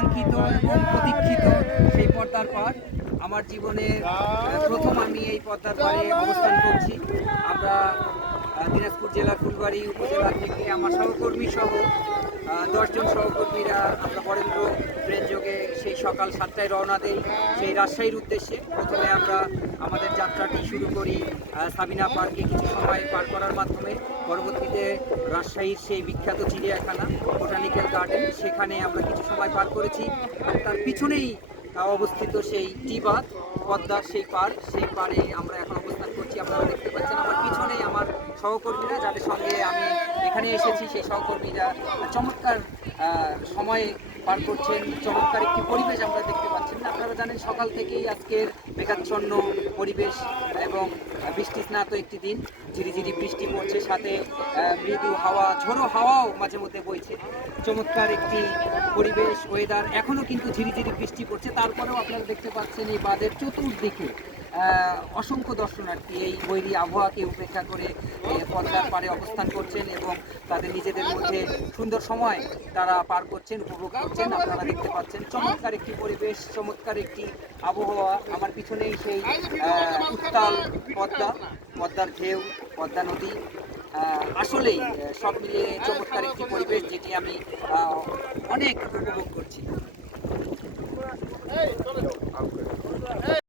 কাঙ্ক্ষিত এবং প্রতীক্ষিত সেই পদ্মার পাড়। আমার জীবনে প্রথম আমি এই পদ্মার পাড়ে অবস্থান করছি। আমরা দিনাজপুর জেলার ফুলবাড়ি উপজেলা থেকে আমার সহকর্মী সহ 10 জন সহকর্মীরা আমরা বরেন্দ্র ট্রেন যোগে সেই সকাল 7টায় রওনা দেই সেই রাজশাহীর উদ্দেশ্যে। প্রথমে আমরা আমাদের যাত্রাটি শুরু করি সাবিনা পার্কে কিছু সময় পার করার মাধ্যমে। পরবর্তীতে রাজশাহীর সেই বিখ্যাত চিড়িয়াখানা বোটানিক্যাল গার্ডেন, সেখানে আমরা কিছু সময় পার করেছি। তার পিছনেই অবস্থিত সেই টি বাঁধ, পদ্মার সেই পাড়ে আমরা এখন অবস্থান করছি। আপনারা দেখতে পাচ্ছেন আমার পিছনেই আমার সহকর্মীরা, যাদের সঙ্গে আমি এখানে এসেছি, সেই সহকর্মীরা চমৎকার সময়ে পার করছেন। চমৎকার একটি পরিবেশ আমরা দেখতে পাচ্ছেন। আপনারা জানেন সকাল থেকেই আজকের মেঘাচ্ছন্ন পরিবেশ এবং বৃষ্টিস্নাত একটি দিন। ঝিরিঝিরি বৃষ্টি পড়ছে, সাথে মৃদু হাওয়া, ঝোড়ো হাওয়াও মাঝে মধ্যে বইছে। চমৎকার একটি পরিবেশ, ওয়েদার। এখনও কিন্তু ঝিরিঝিরি বৃষ্টি পড়ছে, তারপরেও আপনারা দেখতে পাচ্ছেন এই বাঁধের চতুর্দিকে অসংখ্য দর্শনার্থী এই বৈরী আবহাওয়াকে উপেক্ষা করে পদ্মার পাড়ে অবস্থান করছেন এবং তাদের নিজেদের মধ্যে সুন্দর সময় তারা পার করছেন, উপভোগ করছেন। আপনারা দেখতে পাচ্ছেন চমৎকার একটি পরিবেশ, চমৎকার একটি আবহাওয়া। আমার পিছনেই সেই উত্তাল পদ্মার ঢেউ, পদ্মা নদী। আসলেই সব মিলিয়ে চমৎকার একটি পরিবেশ, যেটি আমি অনেক উপভোগ করছি।